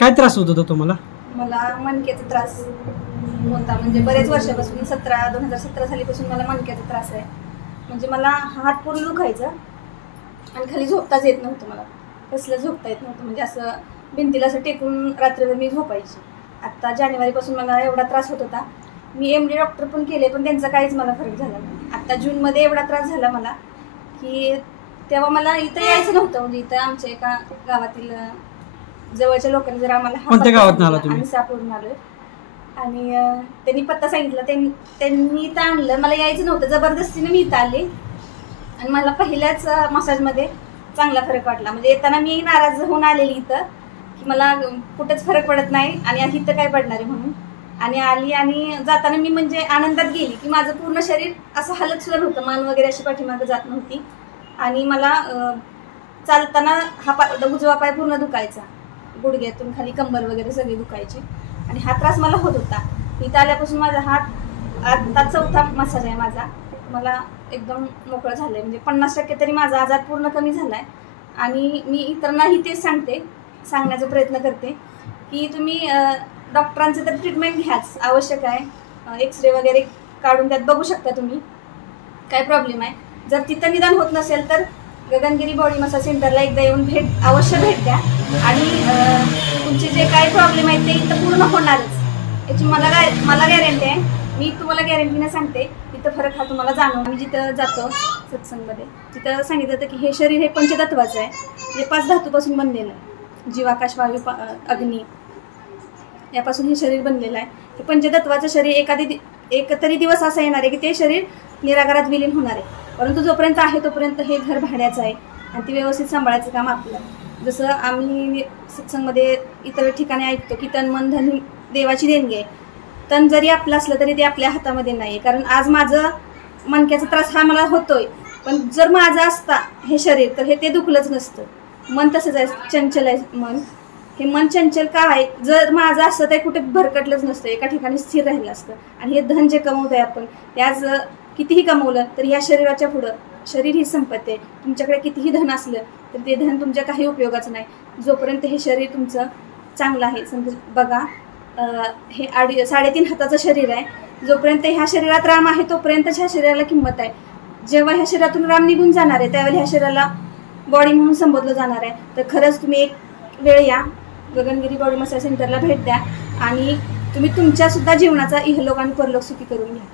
काय त्रास होत होता तुम्हाला? मला मणक्याचा त्रास होता, म्हणजे बरेच वर्षापासून 2017 सालीपासून मला मणक्याचा त्रास आहे. म्हणजे मला हात पूर्ण दुखायचा आणि खाली झोपताच येत नव्हतं. मला कसलं झोपता येत नव्हतं, म्हणजे असं भिंतीला असं टेकून रात्रभर मी झोपायची. आत्ता जानेवारीपासून मला एवढा त्रास होत होता. मी MD डॉक्टर पण केले, पण त्यांचा काहीच मला फरक झाला नाही. आत्ता जूनमध्ये एवढा त्रास झाला मला की तेव्हा मला इथं यायचं नव्हतं. म्हणजे इथं आमच्या एका गावातील जवळच्या लोकांनी जर आम्हाला कोणत्या गावात आला तुम्ही? आम्ही सापूरून आलोय आणि त्यांनी पत्ता सांगितला. त्यांनी इथं आणलं. मला यायचं नव्हतं, जबरदस्तीने मी इथं आले आणि मला पहिल्याच मसाजमध्ये चांगला फरक वाटला. म्हणजे येताना मी नाराज होऊन आलेली इथं की मला कुठंच फरक पडत नाही आणि इथं काय पडणार आहे म्हणून, आणि आली. आणि जाताना मी म्हणजे आनंदात गेली की माझं पूर्ण शरीर असं हलत सुद्धा नव्हतं. मान वगैरे अशी पाठीमागं जात नव्हती आणि मला चालताना हा उजवा पाय पूर्ण दुखायचा, गुडघ्यातून खाली कंबर वगैरे सगळी दुखायची आणि हा त्रास मला होत होता. इथं आल्यापासून माझा हात आता 4था मसाज आहे माझा. मला एकदम मोकळं झालं आहे, म्हणजे 50% तरी माझा आजार पूर्ण कमी झाला आहे. आणि मी इतरांनाही तेच सांगण्याचा प्रयत्न करते की तुम्ही डॉक्टरांचं तर ट्रीटमेंट घ्याच, आवश्यक आहे. एक्सरे वगैरे काढून त्यात बघू शकता तुम्ही काय प्रॉब्लेम आहे. जर तिथं निदान होत नसेल तर गगनगिरी बॉडी मसाज सेंटरला एकदा येऊन अवश्य भेट द्या आणि तुमचे जे काय प्रॉब्लेम आहेत ते इथं पूर्ण होणारच याची मला गॅरंटी आहे. मी तुम्हाला गॅरंटीने सांगते इथं फरक हा तुम्हाला जाणवतो. आम्ही जिथं जातो सत्संगमध्ये तिथं सांगितलं होतं की हे शरीर हे पंचतत्वाचं आहे, जे 5 धातूपासून बनलेलं आहे. जीव, आकाश, वायू, अग्नी यापासून हे शरीर बनलेलं आहे. हे पंचतत्वाचं शरीर एक तरी दिवस असा येणार आहे की ते शरीर निराकारात विलीन होणार आहे. परंतु जोपर्यंत आहे तोपर्यंत हे घर भाड्याचं आहे आणि ते व्यवस्थित सांभाळायचं काम आपलं. जसं आम्ही सत्संगमध्ये इतर ठिकाणी ऐकतो की तन मन धन देवाची देणगी आहे. तन जरी आपलं असलं तरी ते आपल्या हातामध्ये नाही. कारण आज माझं मणक्याचा त्रास हा मला होतोय, पण जर माझं असता हे शरीर तर हे ते दुखलंच नसतं. मन तसंच आहे, चंचल आहे मन. हे मन चंचल का आहे? जर माझं असतं तर कुठे भरकटलंच नसतं, एका ठिकाणी स्थिर राहिलं असतं. आणि हे धन जे कमवत आहे आपण ते आज कितीही कमवलं तर या शरीराच्या पुढं शरीर ही संपत्ती आहे. तुमच्याकडे कितीही धन असलं तर ते धन तुमच्या काही उपयोगाचं नाही जोपर्यंत हे शरीर तुमचं चांगलं आहे. समजा बघा, हे 3.5 हाताचं शरीर आहे. जोपर्यंत ह्या शरीरात राम आहे तोपर्यंतच ह्या शरीराला किंमत आहे. जेव्हा ह्या शरीरातून राम निघून जाणार आहे त्यावेळेला ह्या शरीराला बॉडी म्हणून संबोधलं जाणार आहे. तर खरंच तुम्ही एक वेळ या, गगनगिरी बॉडी मसाज सेंटरला भेट द्या आणि तुम्ही तुमच्यासुद्धा जीवनाचा इहलोक आणि परलोक सुखी करून घ्या.